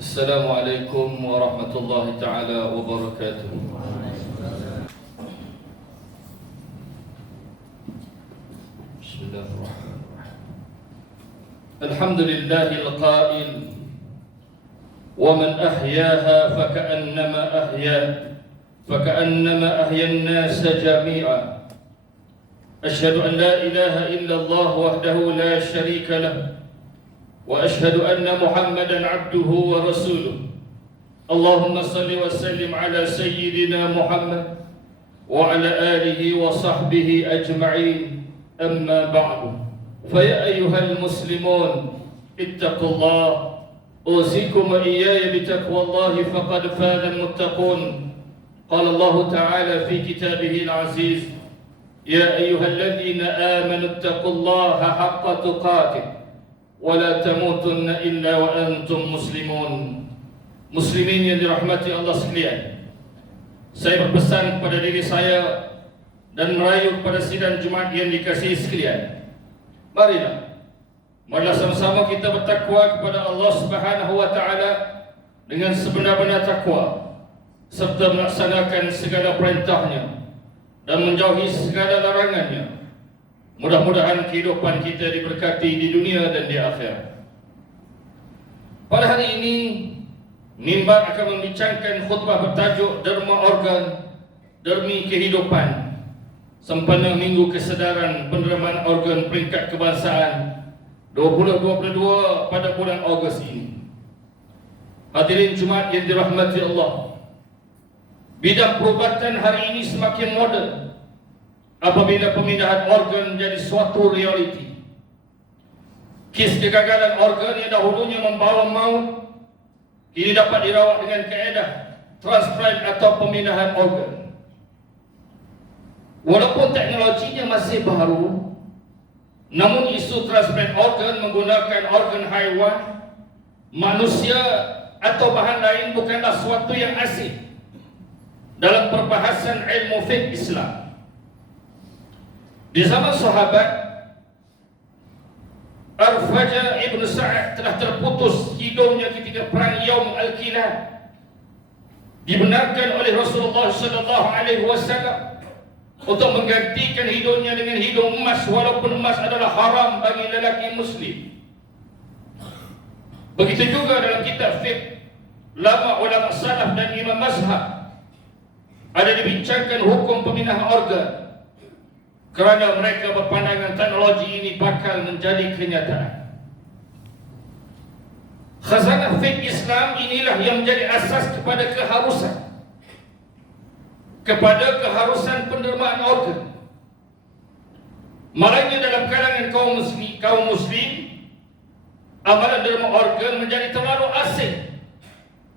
Assalamualaikum warahmatullahi taala wabarakatuh. Bismillahirrahmanirrahim. Alhamdulillahil qail wa man ahyaha faka'annama ahya an-nas jami'a. Asyhadu an la ilaha illallah wahdahu la syarika lahu wa asyhadu anna Muhammadan abduhu wa rasuluh. Allahumma salli wa sallim ala sayyidina Muhammad wa ala alihi wa sahbihi ajma'in. Amma ba'du. Fa ya ayyuhal muslimun ittaqullah. Usikum wa iyaya bitaqwallahi faqad faza al-muttaqun. Qala Allah ta'ala fi kitabihil aziz, ya ayyuhalladzina amanu ittaqullaha haqqa tuqatih wa la tamutunna illa wa antum muslimun. Muslimin yang dirahmati Allah sekalian, saya berpesan kepada diri saya dan merayu kepada sidang Jumaat yang dikasihi sekalian, marilah sama-sama kita bertakwa kepada Allah Subhanahu wa taala dengan sebenar-benar takwa, serta melaksanakan segala perintahnya dan menjauhi segala larangannya. Mudah-mudahan kehidupan kita diberkati di dunia dan di akhirat. Pada hari ini, mimbar akan membincangkan khutbah bertajuk Derma Organ, Dermi Kehidupan, sempena Minggu Kesedaran Penerimaan Organ Peringkat Kebangsaan 2022 pada bulan Ogos ini. Hadirin Jumaat yang dirahmati Allah, bidang perubatan hari ini semakin moden apabila pemindahan organ menjadi suatu realiti. Kes kegagalan organ yang dahulunya membawa maut kini dapat dirawat dengan kaedah transplant atau pemindahan organ. Walaupun teknologinya masih baru, namun isu transplant organ menggunakan organ haiwan, manusia atau bahan lain bukanlah suatu yang asing dalam perbahasan ilmu fiqh Islam. Di zaman sahabat, Arfaja ibn Sa'ad telah terputus hidungnya ketika perang Yaum Al-Kilab. Dibenarkan oleh Rasulullah SAW untuk menggantikan hidungnya dengan hidung emas, walaupun emas adalah haram bagi lelaki muslim. Begitu juga dalam kitab fiqh, ulama salaf dan imam mazhab ada dibincangkan hukum pemindahan organ, kerana mereka berpandangan teknologi ini bakal menjadi kenyataan. Khazanah fiqh Islam inilah yang menjadi asas kepada keharusan penerimaan organ. Malangnya dalam kalangan kaum muslim, amalan derma organ menjadi terlalu asing,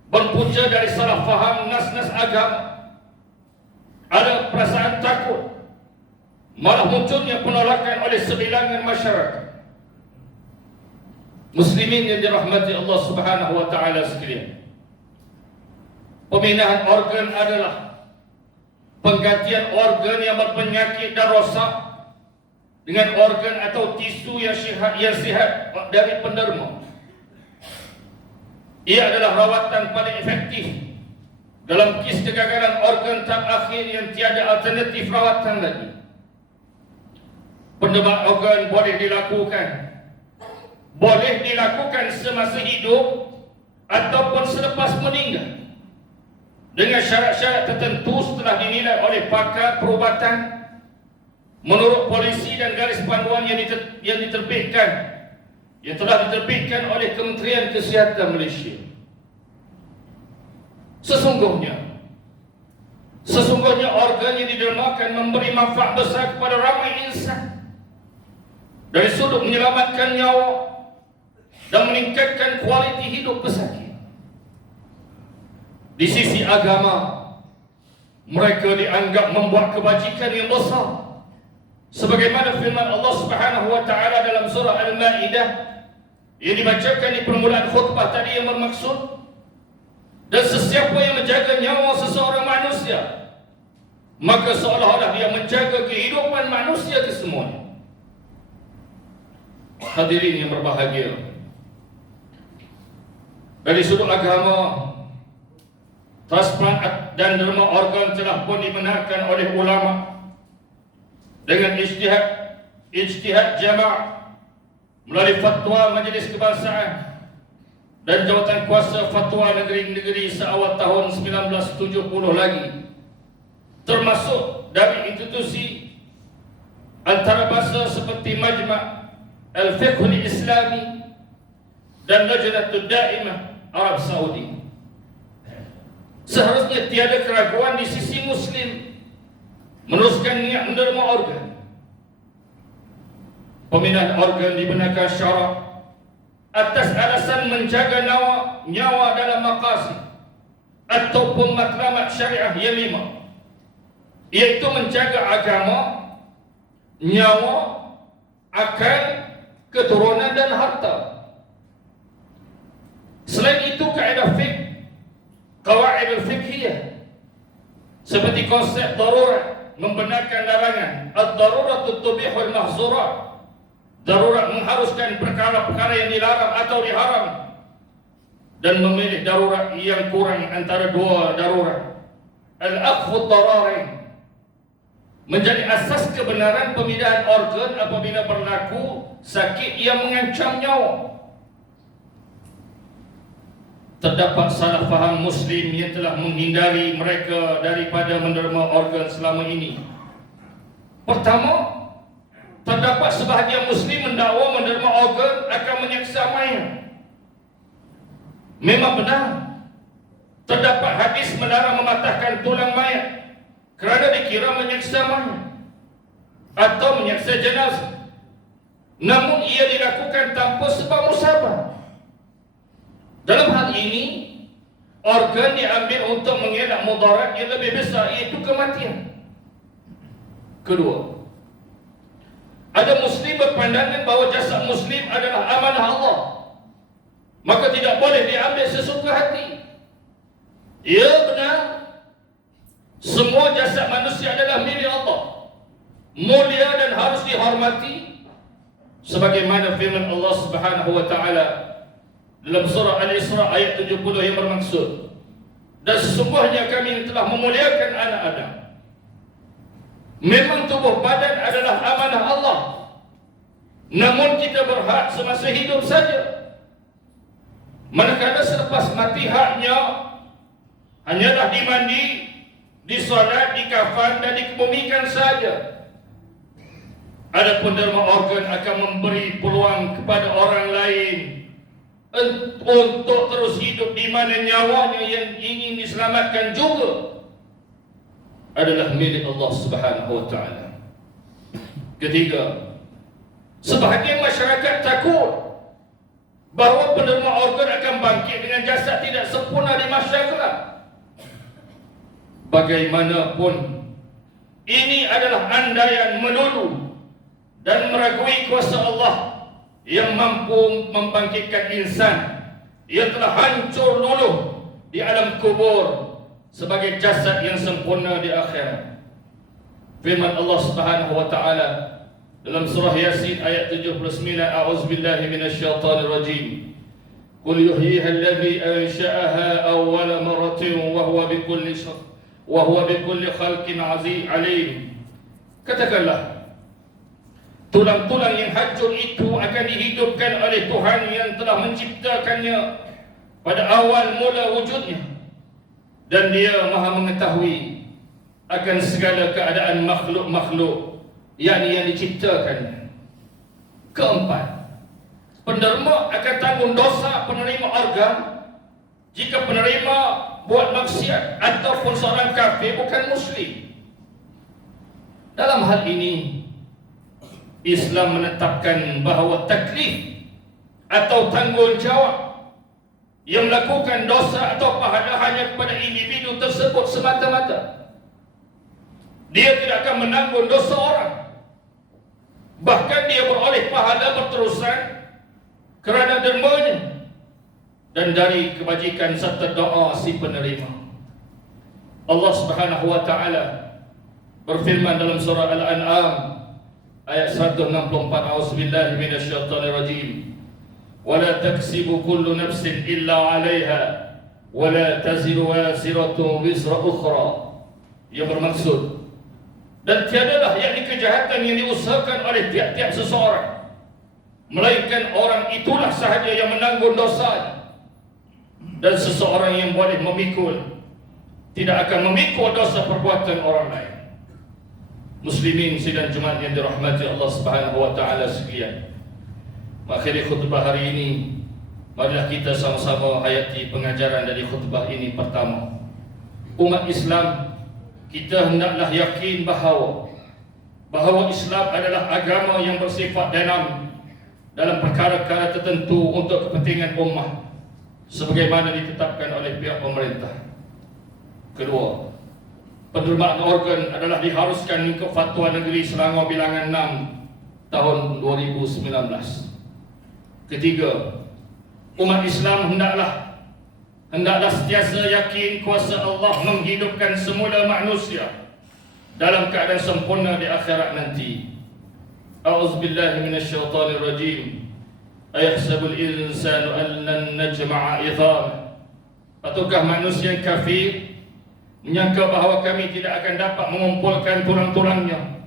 berpunca dari salah faham nas-nas agama. Ada perasaan takut, malah munculnya penolakan oleh sebilangan masyarakat. Muslimin yang dirahmati Allah Subhanahu wa taala sekalian, pemindahan organ adalah penggantian organ yang berpenyakit dan rosak dengan organ atau tisu yang sihat dari penderma. Ia adalah rawatan paling efektif dalam kes kegagalan organ tahap akhir yang tiada alternatif rawatan lagi. Pendermaan organ boleh dilakukan semasa hidup ataupun selepas meninggal dengan syarat-syarat tertentu setelah dinilai oleh pakar perubatan menurut polisi dan garis panduan yang telah diterbitkan oleh Kementerian Kesihatan Malaysia. Sesungguhnya organ yang didermakan memberi manfaat besar kepada ramai insan dari sudut menyelamatkan nyawa dan meningkatkan kualiti hidup pesakit. Di sisi agama, mereka dianggap membuat kebajikan yang besar, sebagaimana firman Allah Subhanahu wa taala dalam surah Al-Maidah yang dibacakan di permulaan khutbah tadi, yang bermaksud, dan sesiapa yang menjaga nyawa seseorang manusia, maka seolah-olah dia menjaga kehidupan manusia kesemuanya. Hadirin yang berbahagia, Dari sudut agama, transplant dan derma organ telah pun dibenarkan oleh ulama dengan ijtihad jama' melalui fatwa Majlis Kebangsaan dan Jawatan Kuasa Fatwa Negeri-Negeri seawal tahun 1970 lagi, termasuk dari institusi antarabangsa seperti Majma' Al-Fiqh Al-Islami dan Lajnatul Daimah Arab Saudi. Seharusnya tiada keraguan di sisi Muslim meneruskan niat menerima organ. Pemindahan organ dibenarkan syarak atas alasan menjaga nyawa dalam maqasid ataupun matlamat syariah yang lima, iaitu menjaga agama, nyawa, akal, keturunan dan harta. Selain itu, kaedah fiqh, qawaid al-fiqhiyah seperti konsep darurat membenarkan larangan. Ad-daruratu tubihul mahzurat. Darurat mengharuskan perkara-perkara yang dilarang atau diharam, dan memilih darurat yang kurang antara dua darurat. Al-akhfu ad-dararain menjadi asas kebenaran pemindahan organ apabila berlaku sakit yang mengancam nyawa. Terdapat salah faham Muslim yang telah menghindari mereka daripada menerima organ selama ini. Pertama, terdapat sebahagian Muslim mendakwa menerima organ akan menyeksa mayat. Memang benar, terdapat hadis melarang mematahkan tulang mayat kerana dikira menyeksa mayat atau menyeksa jenazah. Namun ia dilakukan tanpa sebab musabah. Dalam hal ini, organ diambil untuk mengelak mudarat yang lebih besar, iaitu kematian. Kedua, ada Muslim berpandangan bahawa jasad Muslim adalah amanah Allah, maka tidak boleh diambil sesuka hati. Ya benar, semua jasad manusia adalah milik Allah, mulia dan harus dihormati, sebagaimana firman Allah Subhanahu wa taala dalam surah Al-Isra ayat 70 yang bermaksud, dan sesungguhnya kami telah memuliakan anak Adam. Memang tubuh badan adalah amanah Allah, namun kita berhak semasa hidup saja. Manakala selepas mati, haknya hanyalah dimandi, disolat, dikafan dan dikebumikan saja. Adapun derma organ akan memberi peluang kepada orang lain untuk terus hidup, di mana nyawanya yang ingin diselamatkan juga adalah milik Allah Subhanahu wa taala. Ketiga, sebahagian masyarakat takut bahawa penerima organ akan bangkit dengan jasad tidak sempurna di mahsyar kelak. Bagaimanapun, ini adalah andaian melulu dan meragui kuasa Allah yang mampu membangkitkan insan yang telah hancur luluh di alam kubur sebagai jasad yang sempurna di akhirat. Firman Allah Subhanahu wa taala dalam surah Yasin ayat 79, a'udzubillahi minasyaitonir rajim. Qul yuhyiha alladhi ansha'aha awwala maratin wa huwa bikulli khalqin alim. Katakanlah, tulang-tulang yang hancur itu akan dihidupkan oleh Tuhan yang telah menciptakannya pada awal mula wujudnya, dan Dia Maha mengetahui akan segala keadaan makhluk-makhluk yakni yang diciptakannya. Keempat, penerima akan tanggung dosa penerima organ jika penerima buat maksiat ataupun seorang kafir bukan Muslim. Dalam hal ini, Islam menetapkan bahawa taklif atau tanggungjawab yang melakukan dosa atau pahala hanya kepada individu tersebut semata-mata. Dia tidak akan menanggung dosa orang, bahkan dia beroleh pahala berterusan kerana dermanya dan dari kebajikan serta doa si penerima. Allah Subhanahu wa taala berfirman dalam surah Al-An'am ayat 164, a'udzubillahi minasyaitonir rajim. ولا تكسب كل نفس إلا عليها ولا تزر وازرة وزر أخرى. Ia bermaksud, dan tiadalah yakni kejahatan yang diusahakan oleh tiap-tiap seseorang, melainkan orang itulah sahaja yang menanggung dosa. Dan seseorang yang boleh memikul tidak akan memikul dosa perbuatan orang lain. Muslimin sidang Jumaat yang dirahmati Allah Subhanahu wa taala sekalian. Mengakhiri khutbah hari ini, marilah kita sama-sama hayati pengajaran dari khutbah ini. Pertama, umat Islam, kita hendaklah yakin bahawa Islam adalah agama yang bersifat dinamik dalam perkara-perkara tertentu untuk kepentingan ummah sebagaimana ditetapkan oleh pihak pemerintah. Kedua, penerimaan organ adalah diharuskan mengikut Fatwa Negeri Selangor bilangan 6 tahun 2019. Ketiga, umat Islam hendaklah sentiasa yakin kuasa Allah menghidupkan semula manusia dalam keadaan sempurna di akhirat nanti. A'udzubillahi minasyaitonir rajim. Ayahsabul insanu an lan najma'a idhamah. Ataukah manusia yang kafir menyangka bahawa kami tidak akan dapat mengumpulkan tulang-tulangnya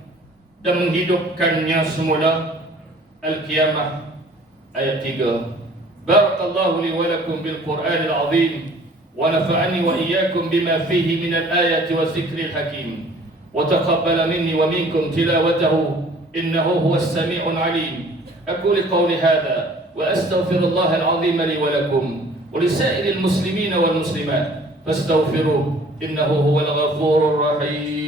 dan menghidupkannya semula? Al-Qiyamah ayat 3. Barakallahu li wa lakum bil Qur'anil azim wa nafa'ani wa iyyakum bima fihi min al-ayati wa zikril hakim wa taqabbala minni wa minkum tilawatahu innahu huwas sami'ul alim. Aqulu qawli hadha wa astaghfirullaha al-azim li wa lakum wa li sa'iril muslimin wal muslimat fastaghfiruhu innahu huwal ghafurur rahim.